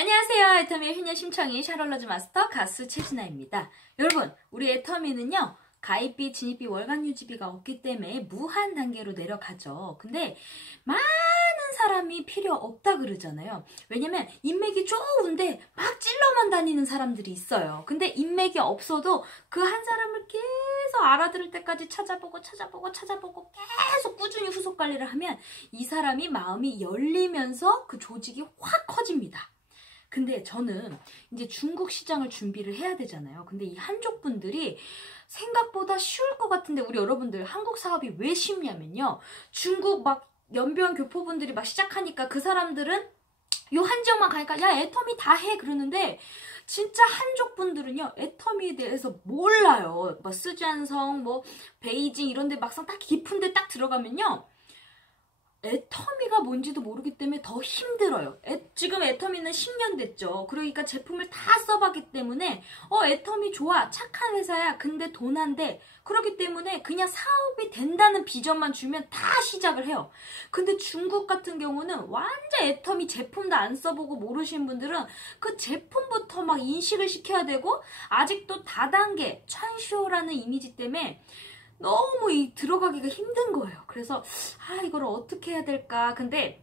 안녕하세요. 애터미의 효녀 심청이 샤롤러즈 마스터 가수 최진아입니다. 여러분, 우리 애터미는요, 가입비, 진입비, 월간 유지비가 없기 때문에 무한 단계로 내려가죠. 근데 많은 사람이 필요 없다 그러잖아요. 왜냐면 인맥이 좋은데 막 찔러만 다니는 사람들이 있어요. 근데 인맥이 없어도 그 한 사람을 계속 알아들을 때까지 찾아보고 계속 꾸준히 후속 관리를 하면 이 사람이 마음이 열리면서 그 조직이 확 커집니다. 근데 저는 이제 중국 시장을 준비를 해야 되잖아요. 근데 이 한족 분들이 생각보다 쉬울 것 같은데 우리 여러분들 한국 사업이 왜 쉽냐면요. 중국 막 연변 교포분들이 막 시작하니까 그 사람들은 요 한 지역만 가니까 야 애터미 다 해 그러는데 진짜 한족 분들은요 애터미에 대해서 몰라요. 뭐 쓰촨성 뭐 베이징 이런 데 막상 딱 깊은 데 딱 들어가면요. 애터미가 뭔지도 모르기 때문에 더 힘들어요. 지금 애터미는 10년 됐죠. 그러니까 제품을 다 써봤기 때문에 애터미 좋아. 착한 회사야. 근데 돈 안 돼. 그렇기 때문에 그냥 사업이 된다는 비전만 주면 다 시작을 해요. 근데 중국 같은 경우는 완전 애터미 제품도 안 써보고 모르시는 분들은 그 제품부터 막 인식을 시켜야 되고 아직도 다단계, 천쇼라는 이미지 때문에 너무 들어가기가 힘든 거예요. 그래서 이걸 어떻게 해야 될까. 근데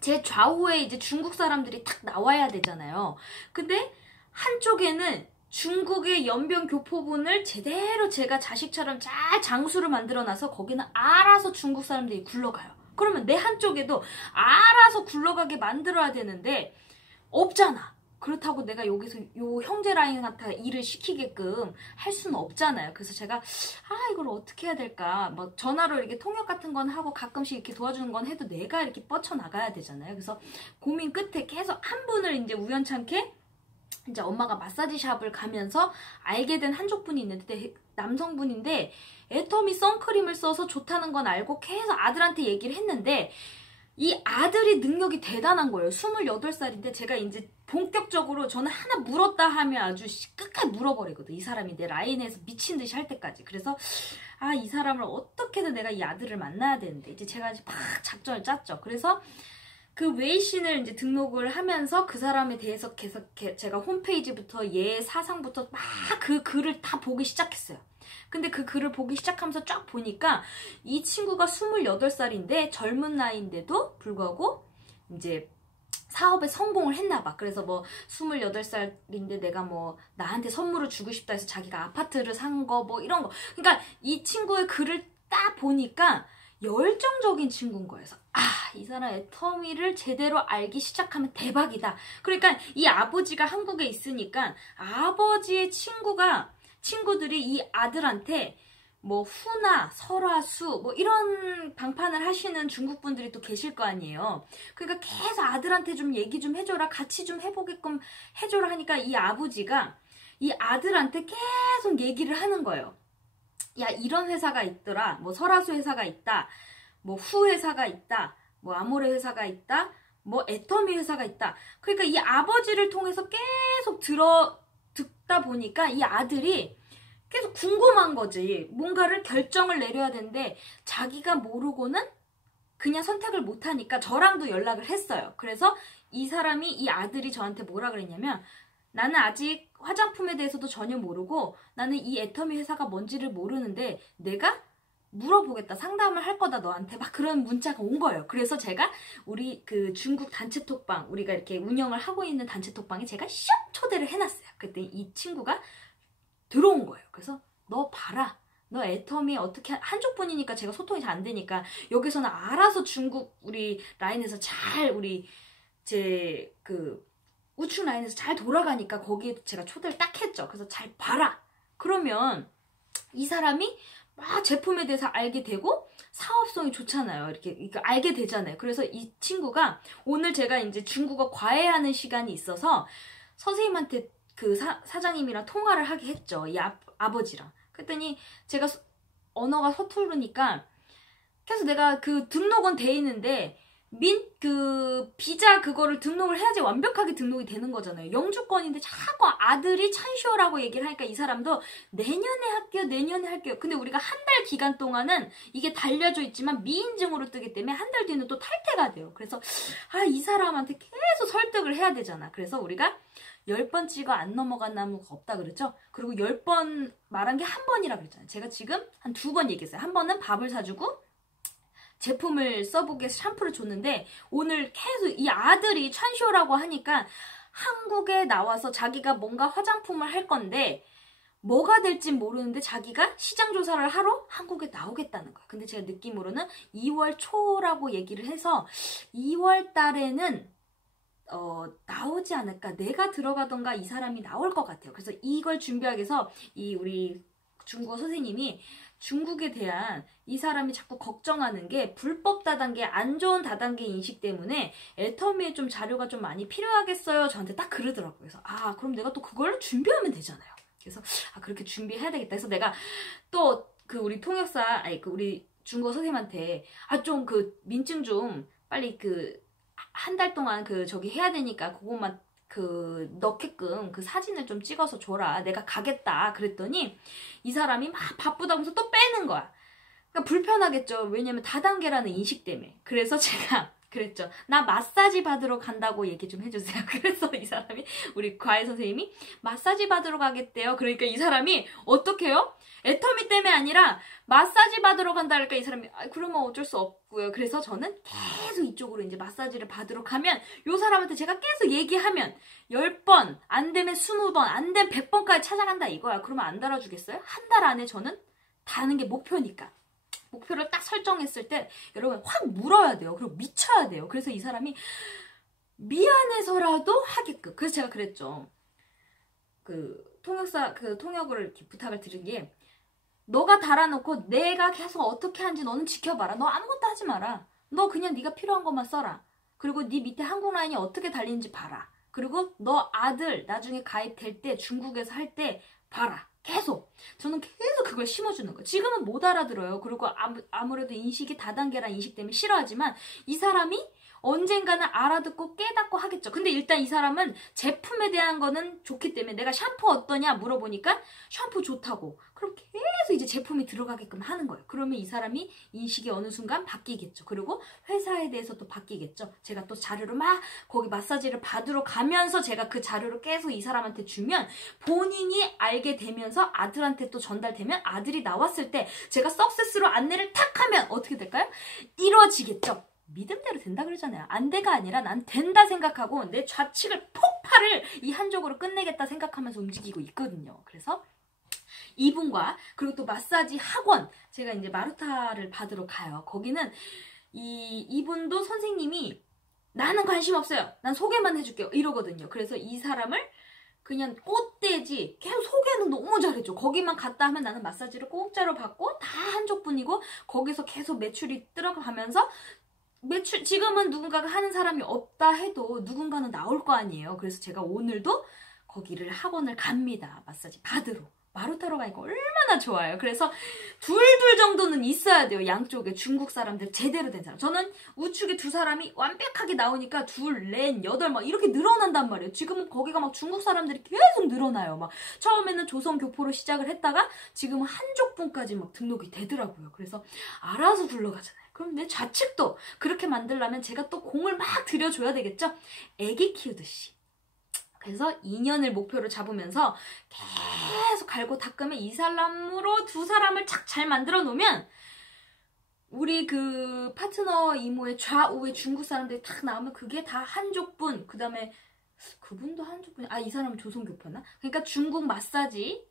제 좌우에 이제 중국 사람들이 탁 나와야 되잖아요. 근데 한쪽에는 중국의 연변 교포분을 제대로 제가 자식처럼 잘 장수를 만들어놔서 거기는 알아서 중국 사람들이 굴러가요. 그러면 내 한쪽에도 알아서 굴러가게 만들어야 되는데 없잖아. 그렇다고 내가 여기서 요 형제 라인한테 일을 시키게끔 할 수는 없잖아요. 그래서 제가 이걸 어떻게 해야 될까. 뭐 전화로 이렇게 통역 같은 건 하고 가끔씩 이렇게 도와주는 건 해도 내가 이렇게 뻗쳐나가야 되잖아요. 그래서 고민 끝에 계속 한 분을 이제 우연찮게 이제 엄마가 마사지 샵을 가면서 알게 된 한족분이 있는데 남성분인데 애터미 선크림을 써서 좋다는 건 알고 계속 아들한테 얘기를 했는데 이 아들이 능력이 대단한 거예요. 28살인데 제가 이제 본격적으로 저는 하나 물었다 하면 아주 끝까지 물어버리거든. 이 사람이 내 라인에서 미친 듯이 할 때까지. 그래서 이 사람을 어떻게든 내가 이 아들을 만나야 되는데 이제 제가 이제 막 작전을 짰죠. 그래서 그 웨이신을 이제 등록을 하면서 그 사람에 대해서 계속 제가 홈페이지부터 얘 사상부터 막 그 글을 다 보기 시작했어요. 근데 그 글을 보기 시작하면서 쫙 보니까 이 친구가 28살인데 젊은 나이인데도 불구하고 이제 사업에 성공을 했나 봐. 그래서 뭐 28살인데 내가 뭐 나한테 선물을 주고 싶다 해서 자기가 아파트를 산 거 뭐 이런 거. 그러니까 이 친구의 글을 딱 보니까 열정적인 친구인 거예요. 그래서 이 사람 애터미를 제대로 알기 시작하면 대박이다. 그러니까 이 아버지가 한국에 있으니까 아버지의 친구들이 이 아들한테 뭐 후나 설화수 뭐 이런 방판을 하시는 중국 분들이 또 계실 거 아니에요. 그러니까 계속 아들한테 좀 얘기 좀 해줘라. 같이 좀 해보게끔 해줘라 하니까 이 아버지가 이 아들한테 계속 얘기를 하는 거예요. 야 이런 회사가 있더라. 뭐 설화수 회사가 있다. 뭐 후 회사가 있다. 뭐 아모레 회사가 있다. 뭐 애터미 회사가 있다. 그러니까 이 아버지를 통해서 계속 듣다 보니까 이 아들이 계속 궁금한 거지. 뭔가를 결정을 내려야 되는데 자기가 모르고는 그냥 선택을 못하니까 저랑도 연락을 했어요. 그래서 이 아들이 저한테 뭐라 그랬냐면 나는 아직 화장품에 대해서도 전혀 모르고 나는 이 애터미 회사가 뭔지를 모르는데 내가 물어보겠다. 상담을 할 거다 너한테. 막 그런 문자가 온 거예요. 그래서 제가 우리 그 중국 단체 톡방 우리가 이렇게 운영을 하고 있는 단체 톡방에 제가 슉 초대를 해놨어요. 그때 이 친구가 들어온 거예요. 그래서 너 봐라. 너 애터미 어떻게 한쪽 분이니까 제가 소통이 잘 안 되니까 여기서는 알아서 중국 우리 라인에서 잘 우리 제 그 우측 라인에서 잘 돌아가니까 거기에 제가 초대를 딱 했죠. 그래서 잘 봐라. 그러면 이 사람이 막 제품에 대해서 알게 되고 사업성이 좋잖아요. 이렇게 알게 되잖아요. 그래서 이 친구가 오늘 제가 이제 중국어 과외하는 시간이 있어서 선생님한테 그 사장님이랑 통화를 하게 했죠. 이 아버지랑. 그랬더니 제가 언어가 서투르니까 계속 내가 그 등록은 돼 있는데 비자 그거를 등록을 해야지 완벽하게 등록이 되는 거잖아요. 영주권인데 자꾸 아들이 찬쇼라고 얘기를 하니까 이 사람도 내년에 할게요, 내년에 할게요. 근데 우리가 한 달 기간 동안은 이게 달려져 있지만 미인증으로 뜨기 때문에 한 달 뒤는 또 탈퇴가 돼요. 그래서 이 사람한테 계속 설득을 해야 되잖아. 그래서 우리가 10번 찍어 안 넘어간 나무가 없다 그랬죠? 그리고 10번 말한 게 한 번이라 그랬잖아요. 제가 지금 한 2번 얘기했어요. 한 번은 밥을 사주고 제품을 써보게 샴푸를 줬는데 오늘 계속 이 아들이 찬쇼라고 하니까 한국에 나와서 자기가 뭔가 화장품을 할 건데 뭐가 될진 모르는데 자기가 시장 조사를 하러 한국에 나오겠다는 거야. 근데 제가 느낌으로는 2월 초라고 얘기를 해서 2월 달에는 나오지 않을까. 내가 들어가던가 이 사람이 나올 것 같아요. 그래서 이걸 준비하기 위해서 이 우리 중국어 선생님이 중국에 대한 이 사람이 자꾸 걱정하는 게 불법 다단계, 안 좋은 다단계 인식 때문에 애터미에 좀 자료가 좀 많이 필요하겠어요. 저한테 딱 그러더라고요. 그래서 그럼 내가 또 그걸로 준비하면 되잖아요. 그래서 그렇게 준비해야 되겠다. 그래서 내가 또 그 우리 통역사, 우리 중국어 선생님한테 좀 그 민증 좀 빨리 한 달 동안 저기 해야 되니까 그것만 넣게끔 그 사진을 좀 찍어서 줘라. 내가 가겠다. 그랬더니 이 사람이 막 바쁘다고 해서 또 빼는 거야. 그러니까 불편하겠죠. 왜냐면 다단계라는 인식 때문에. 그래서 제가 그랬죠. 나 마사지 받으러 간다고 얘기 좀 해주세요. 그래서 이 사람이, 우리 과외 선생님이 마사지 받으러 가겠대요. 그러니까 이 사람이 어떡해요? 애터미 때문에 아니라 마사지 받으러 간다 그러니까 이 사람이 그러면 어쩔 수 없고요. 그래서 저는 계속 이쪽으로 이제 마사지를 받으러 가면 요 사람한테 제가 계속 얘기하면 10번, 안 되면 20번, 안 되면 100번까지 찾아간다 이거야. 그러면 안 달아주겠어요? 한 달 안에 저는 다는 게 목표니까. 목표를 딱 설정했을 때 여러분 확 물어야 돼요. 그리고 미쳐야 돼요. 그래서 이 사람이 미안해서라도 하게끔. 그래서 제가 그랬죠. 통역을 이렇게 부탁을 드린 게 너가 달아놓고 내가 계속 어떻게 하는지 너는 지켜봐라. 너 아무것도 하지 마라. 너 그냥 네가 필요한 것만 써라. 그리고 네 밑에 한국 라인이 어떻게 달리는지 봐라. 그리고 너 아들 나중에 가입될 때 중국에서 할 때 봐라. 계속. 저는 계속 그걸 심어주는 거예요. 지금은 못 알아들어요. 그리고 아무래도 인식이 다단계란 인식 때문에 싫어하지만 이 사람이 언젠가는 알아듣고 깨닫고 하겠죠. 근데 일단 이 사람은 제품에 대한 거는 좋기 때문에 내가 샴푸 어떠냐 물어보니까 샴푸 좋다고. 그럼 계속 이제 제품이 들어가게끔 하는 거예요. 그러면 이 사람이 인식이 어느 순간 바뀌겠죠. 그리고 회사에 대해서 또 바뀌겠죠. 제가 또 자료를 막 거기 마사지를 받으러 가면서 제가 그 자료를 계속 이 사람한테 주면 본인이 알게 되면서 아들한테 또 전달되면 아들이 나왔을 때 제가 석세스로 안내를 탁 하면 어떻게 될까요? 이루어지겠죠. 믿음대로 된다 그러잖아요. 안 돼가 아니라 난 된다 생각하고 내 좌측을 폭발을 이 한쪽으로 끝내겠다 생각하면서 움직이고 있거든요. 그래서 이분과 그리고 또 마사지 학원 제가 이제 마루타를 받으러 가요. 거기는 이분도 선생님이 나는 관심 없어요. 난 소개만 해줄게요. 이러거든요. 그래서 이 사람을 그냥 꽃대지 계속 소개는 너무 잘해줘. 거기만 갔다 하면 나는 마사지를 공짜로 받고 다 한쪽뿐이고 거기서 계속 매출이 들어가면서 지금은 누군가가 하는 사람이 없다 해도 누군가는 나올 거 아니에요. 그래서 제가 오늘도 거기를 학원을 갑니다. 마사지 받으러. 마루타로 가니까 얼마나 좋아요. 그래서 둘 정도는 있어야 돼요. 양쪽에 중국 사람들 제대로 된 사람. 저는 우측에 2사람이 완벽하게 나오니까 2, 4, 8 막 이렇게 늘어난단 말이에요. 지금은 거기가 막 중국 사람들이 계속 늘어나요. 막 처음에는 조선교포로 시작을 했다가 지금은 한족분까지 막 등록이 되더라고요. 그래서 알아서 굴러가잖아요. 그럼 내 좌측도 그렇게 만들려면 제가 또 공을 막 들여줘야 되겠죠? 애기 키우듯이. 그래서 2년을 목표로 잡으면서 계속 갈고 닦으면 이 사람으로 2사람을 착 잘 만들어 놓으면 우리 파트너 이모의 좌우에 중국 사람들이 탁 나오면 그게 다 한족분. 그 다음에 그분도 한족분이 이 사람은 조선교포나? 그러니까 중국 마사지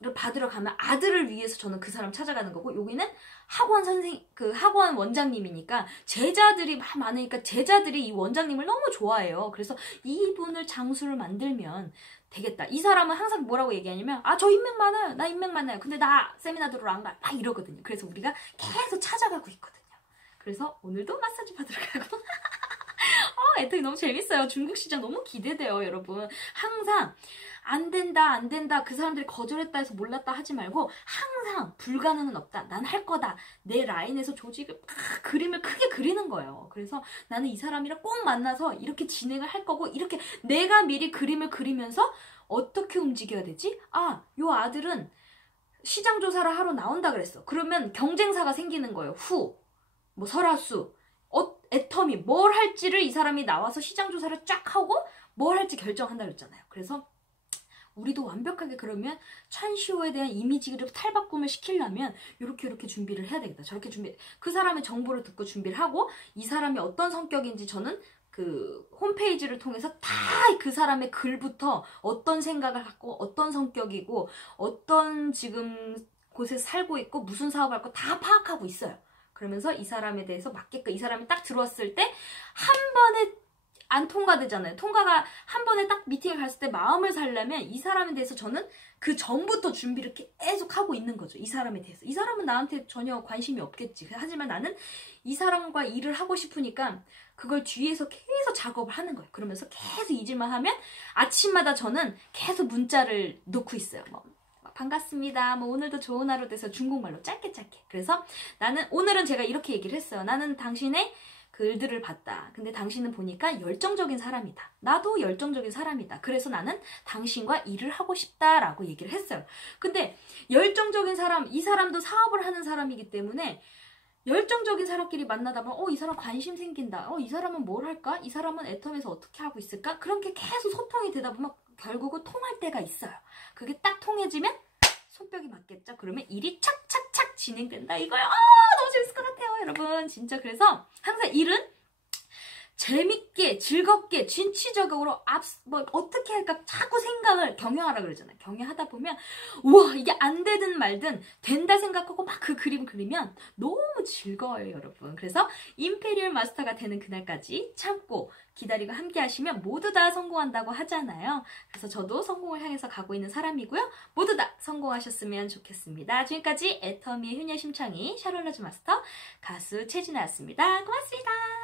를 받으러 가면 아들을 위해서 저는 그 사람 찾아가는 거고 여기는 학원 학원 원장님이니까 제자들이 막 많으니까 제자들이 이 원장님을 너무 좋아해요. 그래서 이분을 장수를 만들면 되겠다. 이 사람은 항상 뭐라고 얘기하냐면 저 인맥 많아요. 나 인맥 많아요. 근데 나 세미나 들으러 안 가. 막 이러거든요. 그래서 우리가 계속 찾아가고 있거든요. 그래서 오늘도 마사지 받으러 가고 애터미 너무 재밌어요. 중국 시장 너무 기대돼요, 여러분. 항상 안 된다, 안 된다. 그 사람들이 거절했다 해서 몰랐다 하지 말고 항상 불가능은 없다. 난 할 거다. 내 라인에서 조직을 그림을 크게 그리는 거예요. 그래서 나는 이 사람이랑 꼭 만나서 이렇게 진행을 할 거고 이렇게 내가 미리 그림을 그리면서 어떻게 움직여야 되지? 아, 요 아들은 시장 조사를 하러 나온다 그랬어. 그러면 경쟁사가 생기는 거예요. 뭐 설화수, 애터미 뭘 할지를 이 사람이 나와서 시장 조사를 쫙 하고 뭘 할지 결정한다 그랬잖아요. 그래서 우리도 완벽하게 그러면 찬시호에 대한 이미지를 탈바꿈을 시키려면 이렇게 준비를 해야 되겠다. 저렇게 그 사람의 정보를 듣고 준비를 하고 이 사람이 어떤 성격인지 저는 그 홈페이지를 통해서 다 그 사람의 글부터 어떤 생각을 갖고 어떤 성격이고 어떤 지금 곳에 살고 있고 무슨 사업을 할거 다 파악하고 있어요. 그러면서 이 사람에 대해서 맞게끔 이 사람이 딱 들어왔을 때 한 번에 안 통과되잖아요. 통과가 한 번에 딱 미팅을 갔을 때 마음을 살려면 이 사람에 대해서 저는 그 전부터 준비를 계속 하고 있는 거죠. 이 사람에 대해서. 이 사람은 나한테 전혀 관심이 없겠지. 하지만 나는 이 사람과 일을 하고 싶으니까 그걸 뒤에서 계속 작업을 하는 거예요. 그러면서 계속 잊을만 하면 아침마다 저는 계속 문자를 놓고 있어요. 뭐 반갑습니다. 뭐 오늘도 좋은 하루 돼서 중국말로 짧게. 그래서 오늘은 제가 이렇게 얘기를 했어요. 나는 당신의 글들을 봤다. 근데 당신은 보니까 열정적인 사람이다. 나도 열정적인 사람이다. 그래서 나는 당신과 일을 하고 싶다라고 얘기를 했어요. 근데 열정적인 사람, 이 사람도 사업을 하는 사람이기 때문에 열정적인 사람끼리 만나다 보면 이 사람 관심 생긴다. 이 사람은 뭘 할까? 이 사람은 애텀에서 어떻게 하고 있을까? 그렇게 계속 소통이 되다 보면 결국은 통할 때가 있어요. 그게 딱 통해지면 손뼉이 맞겠죠? 그러면 일이 착착착 진행된다 이거요. 너무 재밌을 것 같아요, 여러분. 진짜 그래서 항상 일은 재밌게, 즐겁게, 진취적으로 뭐 어떻게 할까 자꾸 생각을 경영하라 그러잖아요. 경영하다 보면 우와 이게 안 되든 말든 된다 생각하고 막 그 그림 그리면 너무 즐거워요, 여러분. 그래서 임페리얼 마스터가 되는 그날까지 참고 기다리고 함께 하시면 모두 다 성공한다고 하잖아요. 그래서 저도 성공을 향해서 가고 있는 사람이고요. 모두 다 성공하셨으면 좋겠습니다. 지금까지 애터미의 효녀 심창희 샤롤라즈 마스터 가수 최진아였습니다. 고맙습니다.